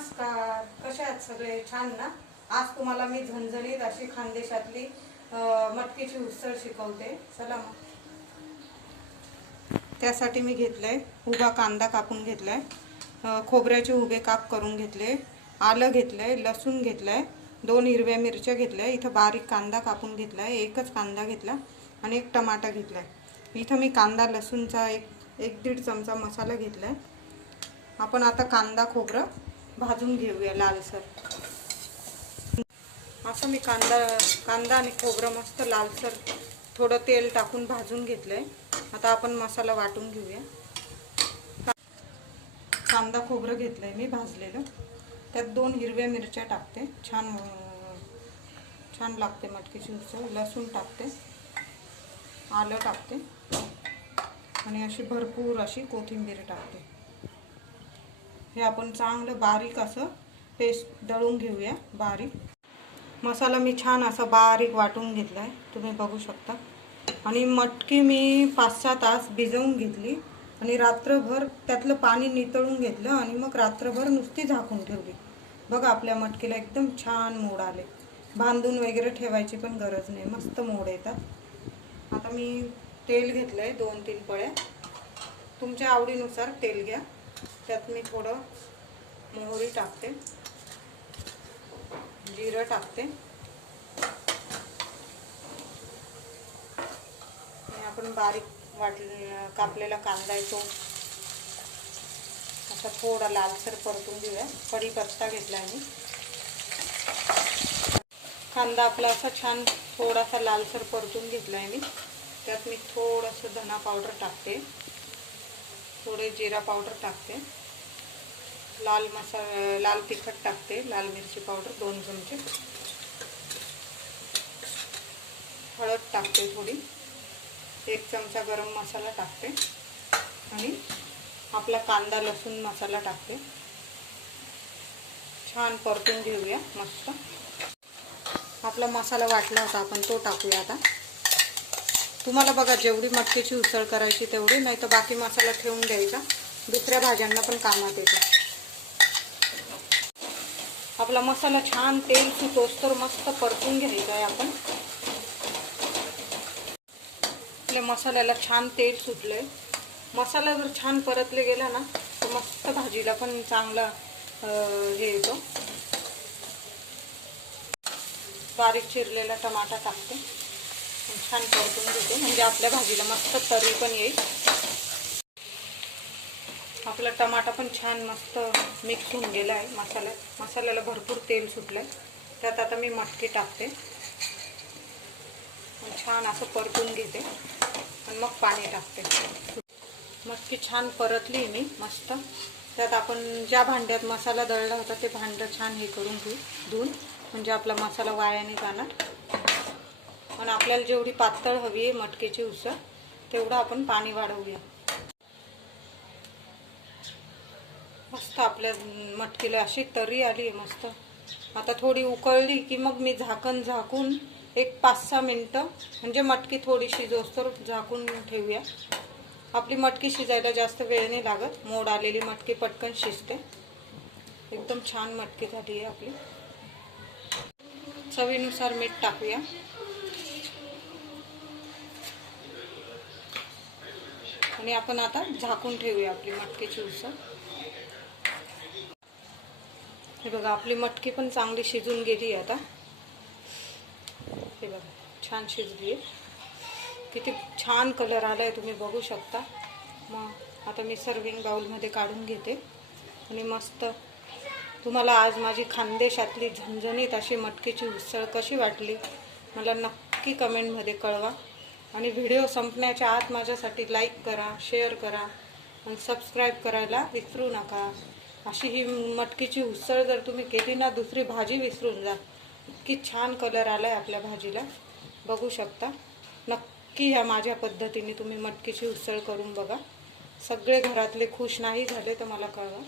नमस्कार. कशा आहेत सगळे? छान ना? आज तुम्हाला मी झणझणीत अशी खानदेशातली मटकीची उसळ शिकवते. चला मग. त्यासाठी मी घेतलंय. उभा कांदा कापून घेतलाय. खोबऱ्याचे उभे काप करून घेतले. आलं घेतलंय लसूण घेतलंय दोन हिरव्या मिरच्या घेतल्या इथं बारीक कांदा कापून घेतलाय एकच कांदा घेतला आणि एक टमाटा घेतलाय. इथं मी कांदा लसूणचा एक एक दीड चमचा मसाला घेतलाय. आपण आता कांदा खोबरं भाजून घेऊया लालसर असं मी कांदा कांदा आणि खोबरं मस्त लालसर थोडं तेल टाकून भाजून घेतलंय. आता आपण मसाला वाटून घेऊया. का- कांदा खोबरं घेतलंय मी भाजलेलं. त्यात दोन हिरव्या मिरच्या टाकते. छान छान लागते मटकीची उसळ. लसूण टाकते. आलं टाकते. आणि अशी भरपूर अशी कोथिंबीर टाकते. हे आपण चांगलं बारीक असं पेस्ट दळून घेऊया बारीक. मसाला मी छान असा बारीक वाटून घेतला आहे तुम्ही बघू शकता. आणि मटकी मी पाच सहा तास भिजवून घेतली आणि रात्रभर त्यातलं पाणी नितळून घेतलं आणि मग रात्रभर नुसती झाकून ठेवली. बघा आपल्या मटकीला एकदम छान मोड आले. बांधून वगैरे ठेवायची पण गरज नाही मस्त मोड येतात. आता मी तेल घेतलं आहे दोन तीन पळ्या. तुमच्या आवडीनुसार तेल घ्या. त्यात मी थोडं मोहरी टाकते. जिरं टाकते. आणि आपण बारीक वाट कापलेला कांदा आहे तो असा थोडा लालसर परतून घेऊया. कढीपत्ता घेतला मी. कांदा आपला असा छान थोडासा लालसर परतून घेतला आहे मी. त्यात मी थोडंसं धना पावडर टाकते. थोडे जिरा पावडर टाकते. लाल मसाला लाल तिखट टाकते. लाल मिरची पावडर दोन चमचे. हळद टाकते थोडी. एक चमचा गरम मसाला टाकते. आणि आपला कांदा लसूण मसाला टाकते. छान परतून घेऊया मस्त. आपला मसाला वाटला होता आपण तो टाकूया आता. तुम्हाला बघा जेवढी मटकीची उसळ करायची तेवढी नाही तर बाकी मसाला ठेवून द्यायचा. दुसऱ्या भाज्यांना पण कामात येतो. आपला मसाला छान तेल सुतोस्तर तर मस्त परतून घ्यायचा आहे आपण. आपल्या मसाल्याला छान तेल सुटलंय. मसाला जर छान परतले गेला ना तर मस्त भाजीला पण चांगला हे येतो. बारीक चिरलेला टमाटा टाकते. छान परतून घेते. म्हणजे आपल्या भाजीला मस्त तरी पण येईल. आपला टमाटा पण छान मस्त मिक्स होऊन गेला आहे मसाल्यात. मसाल्याला भरपूर तेल सुटलं आहे त्यात आता मी मटकी टाकते. छान असं परतून घेते. आणि मग पाणी टाकते. मटकी छान परतली मी मस्त. त्यात आपण ज्या भांड्यात मसाला दळला होता ते भांडं छान हे करून घेऊ धुवून. म्हणजे आपला मसाला वायाने जाणार. आणि आपल्याला जेवढी पातळ हवी आहे मटकीची उसळ तेवढं आपण पाणी वाढवूया. मस्त आपल्या मटकीला अशी तरी आली आहे मस्त. आता थोडी उकळली की मग मी झाकण झाकून एक पाच सहा मिनटं म्हणजे मटकी थोडी शिजोस्तर झाकून ठेवूया. आपली मटकी शिजायला जास्त वेळ नाही लागत. मोड आलेली मटकी पटकन शिजते. एकदम छान मटकी झाली आहे आपली. चवीनुसार मीठ टाकूया. आणि आपण आता झाकून ठेवूया आपली मटकीची उसळ. हे बघा आपली मटकी पण चांगली शिजून गेली आहे आता. हे बघा छान शिजली. आहे किती छान कलर आला आहे तुम्ही बघू शकता. मग आता मी सर्विंग बाउलमध्ये काढून घेते. आणि मस्त तुम्हाला आज माझी खानदेशातली झणझणीत अशी मटकीची उसळ कशी वाटली मला नक्की कमेंटमध्ये कळवा. आणि व्हिडिओ संपण्याच्या आत माझ्यासाठी लाईक करा शेअर करा. आणि सबस्क्राईब करायला विसरू नका. अशी ही मटकीची उसळ जर तुम्ही केली ना दुसरी भाजी विसरून जा. इतकी छान कलर आला आहे आपल्या भाजीला. बघू शकता. नक्की ह्या माझ्या पद्धतीने तुम्ही मटकीची उसळ करून बघा. सगळे घरातले खुश नाही झाले तर मला कळवा.